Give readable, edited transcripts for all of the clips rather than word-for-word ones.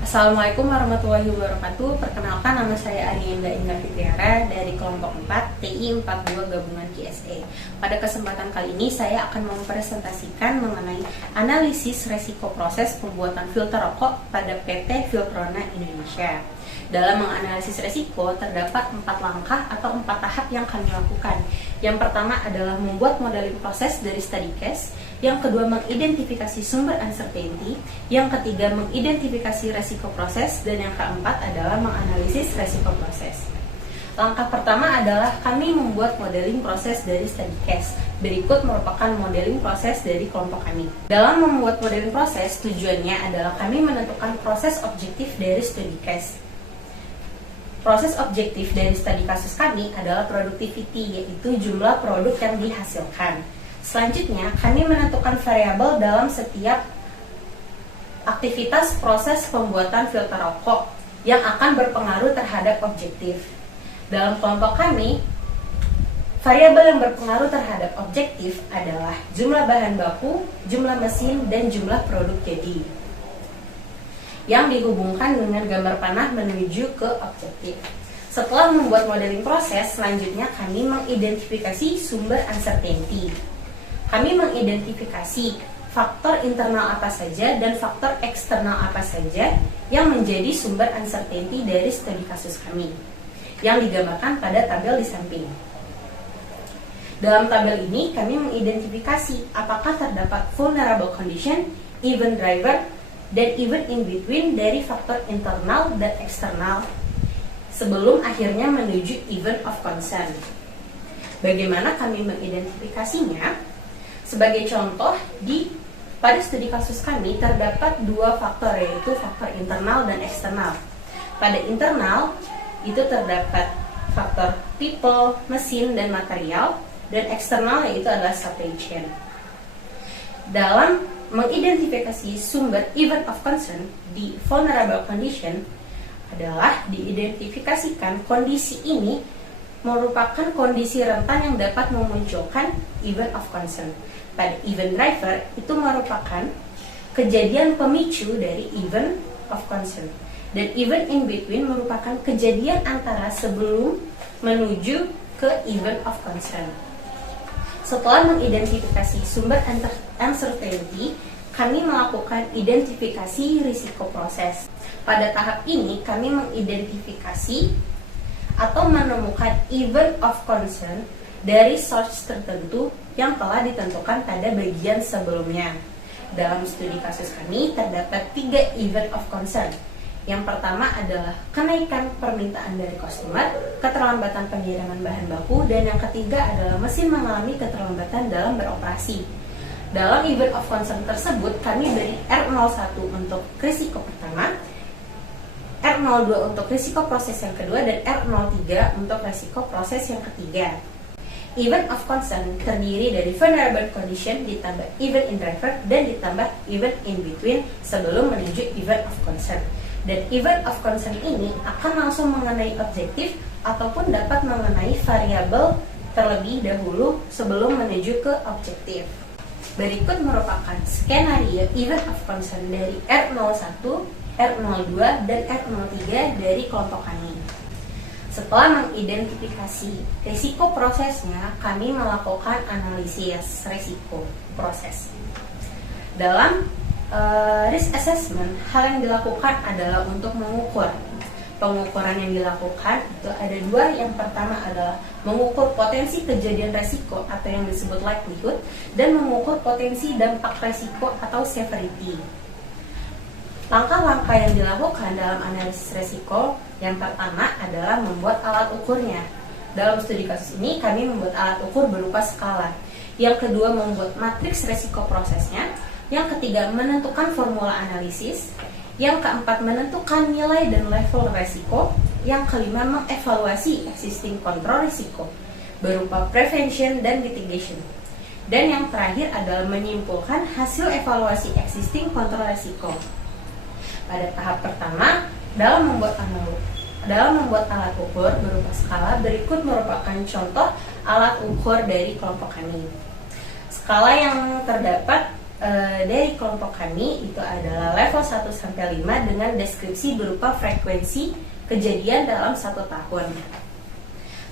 Assalamualaikum warahmatullahi wabarakatuh. Perkenalkan, nama saya Arienda Indah Fitiara dari kelompok 4 TI 42 Gabungan QSE. Pada kesempatan kali ini saya akan mempresentasikan mengenai analisis resiko proses pembuatan filter rokok pada PT Filtrona Indonesia. Dalam menganalisis resiko terdapat 4 langkah atau 4 tahap yang kami lakukan. Yang pertama adalah membuat modeling proses dari study case. Yang kedua, mengidentifikasi sumber uncertainty. Yang ketiga, mengidentifikasi resiko proses. Dan yang keempat adalah menganalisis resiko proses. Langkah pertama adalah kami membuat modeling proses dari study case. Berikut merupakan modeling proses dari kelompok kami. Dalam membuat modeling proses, tujuannya adalah kami menentukan proses objektif dari study case. Proses objektif dari studi kasus kami adalah productivity, yaitu jumlah produk yang dihasilkan. Selanjutnya, kami menentukan variabel dalam setiap aktivitas proses pembuatan filter rokok yang akan berpengaruh terhadap objektif. Dalam kelompok kami, variabel yang berpengaruh terhadap objektif adalah jumlah bahan baku, jumlah mesin, dan jumlah produk jadi, yang dihubungkan dengan gambar panah menuju ke objektif. Setelah membuat modeling proses, selanjutnya kami mengidentifikasi sumber uncertainty. Kami mengidentifikasi faktor internal apa saja dan faktor eksternal apa saja yang menjadi sumber uncertainty dari studi kasus kami, yang digambarkan pada tabel di samping. Dalam tabel ini, kami mengidentifikasi apakah terdapat vulnerable condition, event driver, dan event in between dari faktor internal dan eksternal sebelum akhirnya menuju event of concern. Bagaimana kami mengidentifikasinya? Sebagai contoh, pada studi kasus kami terdapat 2 faktor, yaitu faktor internal dan eksternal. Pada internal itu terdapat faktor people, mesin, dan material, dan eksternal yaitu adalah supply chain. Dalam mengidentifikasi sumber event of concern di vulnerable condition adalah diidentifikasikan kondisi ini merupakan kondisi rentan yang dapat memunculkan event of concern. Pada event driver itu merupakan kejadian pemicu dari event of concern, dan event in between merupakan kejadian antara sebelum menuju ke event of concern. Setelah mengidentifikasi sumber uncertainty, kami melakukan identifikasi risiko proses. Pada tahap ini, kami mengidentifikasi atau menemukan event of concern dari source tertentu yang telah ditentukan pada bagian sebelumnya. Dalam studi kasus kami, terdapat 3 event of concern. Yang pertama adalah kenaikan permintaan dari customer, keterlambatan pengiriman bahan baku, dan yang ketiga adalah mesin mengalami keterlambatan dalam beroperasi. Dalam event of concern tersebut, kami beri R01 untuk risiko pertama, R02 untuk risiko proses yang kedua, dan R03 untuk risiko proses yang ketiga. Event of concern terdiri dari vulnerable condition ditambah event in driver dan ditambah event in between sebelum menuju event of concern. Dan event of concern ini akan langsung mengenai objektif ataupun dapat mengenai variabel terlebih dahulu sebelum menuju ke objektif. Berikut merupakan skenario event of concern dari R01, R02, dan R03 dari kelompok kami. Setelah mengidentifikasi risiko prosesnya, kami melakukan analisis risiko proses. Dalam risk assessment, hal yang dilakukan adalah untuk mengukur. Pengukuran yang dilakukan itu ada 2. Yang pertama adalah mengukur potensi kejadian resiko atau yang disebut likelihood, dan mengukur potensi dampak resiko atau severity. Langkah-langkah yang dilakukan dalam analisis resiko, yang pertama adalah membuat alat ukurnya. Dalam studi kasus ini, kami membuat alat ukur berupa skala. Yang kedua, membuat matriks resiko prosesnya. Yang ketiga, menentukan formula analisis. Yang keempat, menentukan nilai dan level resiko. Yang kelima, mengevaluasi existing control risiko berupa prevention dan mitigation. Dan yang terakhir adalah menyimpulkan hasil evaluasi existing control risiko. Pada tahap pertama, dalam membuat alat ukur berupa skala, berikut merupakan contoh alat ukur dari kelompok kami. Skala yang terdapat dari kelompok kami itu adalah level 1-5 dengan deskripsi berupa frekuensi kejadian dalam 1 tahun.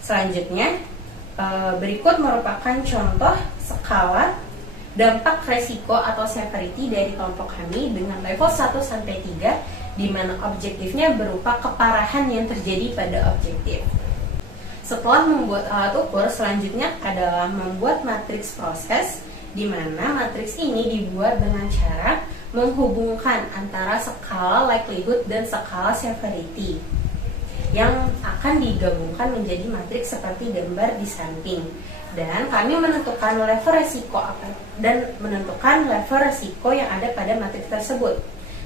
Selanjutnya, berikut merupakan contoh skala dampak resiko atau severity dari kelompok kami dengan level 1-3, di mana objektifnya berupa keparahan yang terjadi pada objektif. Setelah membuat alat ukur, selanjutnya adalah membuat matriks proses, di mana matriks ini dibuat dengan cara menghubungkan antara skala likelihood dan skala severity yang akan digabungkan menjadi matriks seperti gambar di samping. Dan kami menentukan level resiko yang ada pada matriks tersebut.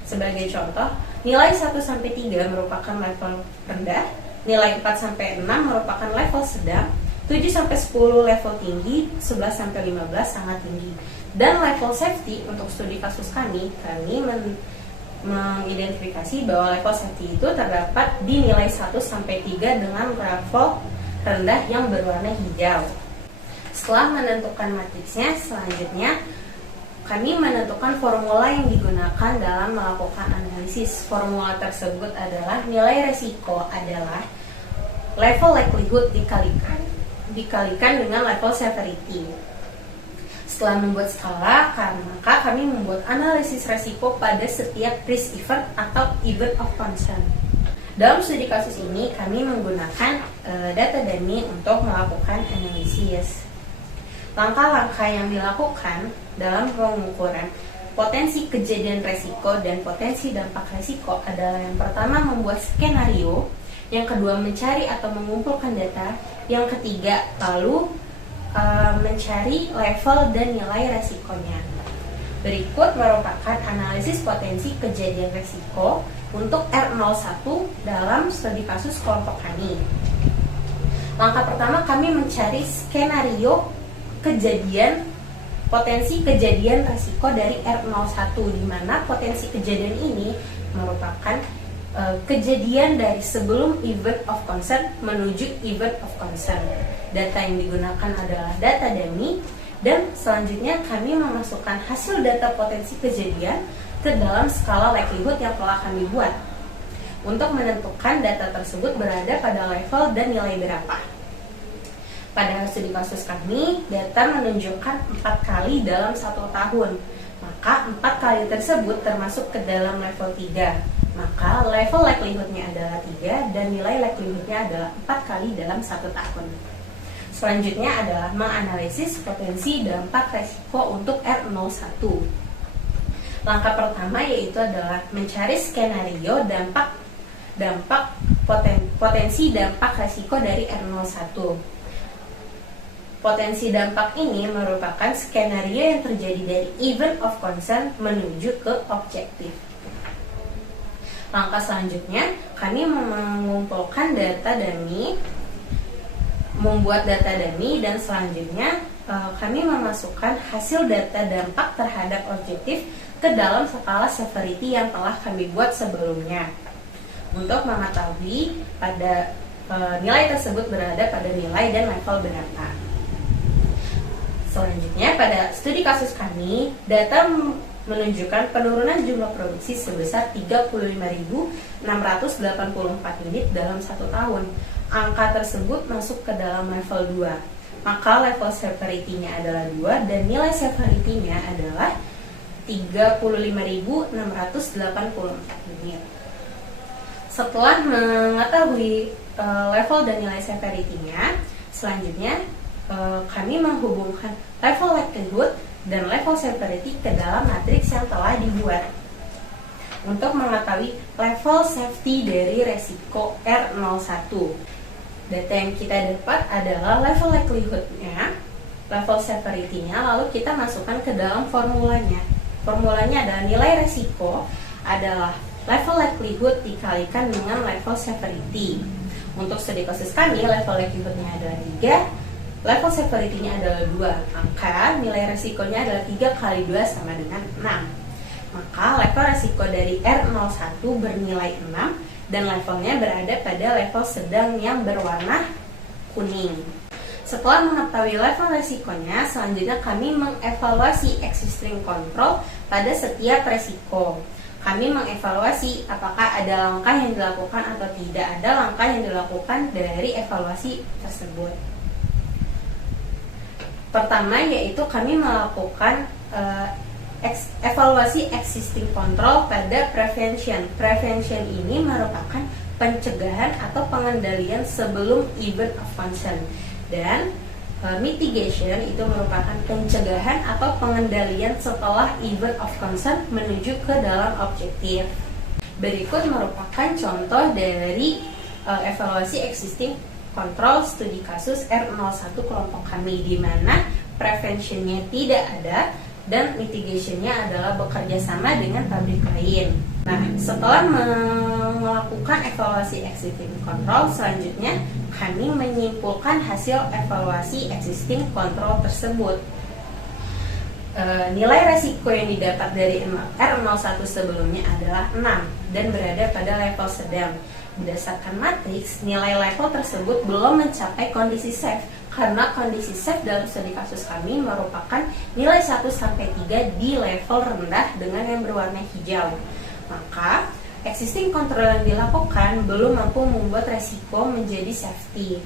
Sebagai contoh, nilai 1-3 merupakan level rendah, nilai 4-6 merupakan level sedang, 7-10 level tinggi, 11-15 sangat tinggi. Dan level safety untuk studi kasus kami mengidentifikasi bahwa level safety itu terdapat di nilai 1-3 dengan level rendah yang berwarna hijau. Setelah menentukan matriksnya, selanjutnya kami menentukan formula yang digunakan dalam melakukan analisis. Formula tersebut adalah nilai resiko adalah level likelihood dikalikan dengan level severity. Setelah membuat skala, maka kami membuat analisis resiko pada setiap risk event atau event of concern. Dalam studi kasus ini, kami menggunakan data dummy untuk melakukan analisis. Langkah-langkah yang dilakukan dalam pengukuran potensi kejadian resiko dan potensi dampak resiko adalah yang pertama membuat skenario, yang kedua mencari atau mengumpulkan data, yang ketiga lalu mencari level dan nilai resikonya. Berikut merupakan analisis potensi kejadian resiko untuk R01 dalam studi kasus kelompok kami. Langkah pertama, kami mencari skenario potensi kejadian resiko dari R01, di mana potensi kejadian ini merupakan kejadian dari sebelum event of concern menuju event of concern. Data yang digunakan adalah data dummy, dan selanjutnya kami memasukkan hasil data potensi kejadian ke dalam skala likelihood yang telah kami buat untuk menentukan data tersebut berada pada level dan nilai berapa. Pada studi kasus kami, data menunjukkan 4 kali dalam 1 tahun. Maka 4 kali tersebut termasuk ke dalam level 3. Maka level likelihoodnya adalah 3 dan nilai likelihoodnya adalah 4 kali dalam 1 tahun. Selanjutnya adalah menganalisis potensi dampak resiko untuk R01. Langkah pertama yaitu adalah mencari skenario potensi dampak resiko dari R01. Potensi dampak ini merupakan skenario yang terjadi dari event of concern menuju ke objektif. Langkah selanjutnya, kami mengumpulkan data dummy, membuat data dummy, dan selanjutnya kami memasukkan hasil data dampak terhadap objektif ke dalam skala severity yang telah kami buat sebelumnya untuk mengetahui pada nilai tersebut berada pada nilai dan level berapa. Selanjutnya, pada studi kasus kami, data menunjukkan penurunan jumlah produksi sebesar 35.684 unit dalam 1 tahun. Angka tersebut masuk ke dalam level 2. Maka level severity-nya adalah 2 dan nilai severity-nya adalah 35.684 unit. Setelah mengetahui level dan nilai severity-nya, selanjutnya kami menghubungkan level likelihood dan level severity ke dalam matriks yang telah dibuat untuk mengetahui level safety dari resiko R01. Data yang kita dapat adalah level likelihood-nya, level severity-nya, lalu kita masukkan ke dalam formulanya. Formulanya adalah nilai resiko adalah level likelihood dikalikan dengan level severity. Untuk studi kasus kami, level likelihood-nya adalah 3, level severity-nya adalah 2, maka nilai resikonya adalah 3 kali 2 sama dengan 6. Maka level resiko dari R01 bernilai 6 dan levelnya berada pada level sedang yang berwarna kuning. Setelah mengetahui level resikonya, selanjutnya kami mengevaluasi existing control pada setiap resiko. Kami mengevaluasi apakah ada langkah yang dilakukan atau tidak ada langkah yang dilakukan dari evaluasi tersebut. Pertama yaitu kami melakukan evaluasi existing control pada prevention. Prevention ini merupakan pencegahan atau pengendalian sebelum event of concern. Dan mitigation itu merupakan pencegahan atau pengendalian setelah event of concern menuju ke dalam objektif. Berikut merupakan contoh dari evaluasi existing control studi kasus R01 kelompok kami, di mana preventionnya tidak ada dan mitigationnya adalah bekerja sama dengan pabrik lain. Nah, setelah melakukan evaluasi existing control, selanjutnya kami menyimpulkan hasil evaluasi existing control tersebut. Nilai resiko yang didapat dari R01 sebelumnya adalah 6 dan berada pada level sedang. Berdasarkan matriks, nilai level tersebut belum mencapai kondisi safe, karena kondisi safe dalam studi kasus kami merupakan nilai 1-3 di level rendah dengan yang berwarna hijau. Maka, existing control yang dilakukan belum mampu membuat resiko menjadi safety.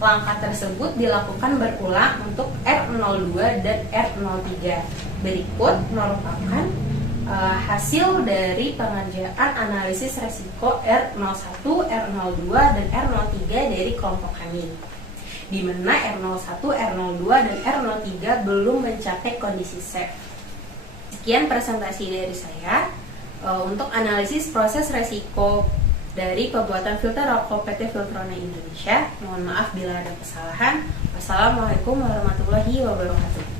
Langkah tersebut dilakukan berulang untuk R02 dan R03. Berikut merupakan hasil dari pengerjaan analisis resiko R01, R02, dan R03 dari kelompok kami, di mana R01, R02, dan R03 belum mencapai kondisi safe. Sekian presentasi dari saya untuk analisis proses resiko dari pembuatan filter rokok PT Filtrona Indonesia. Mohon maaf bila ada kesalahan. Wassalamualaikum warahmatullahi wabarakatuh.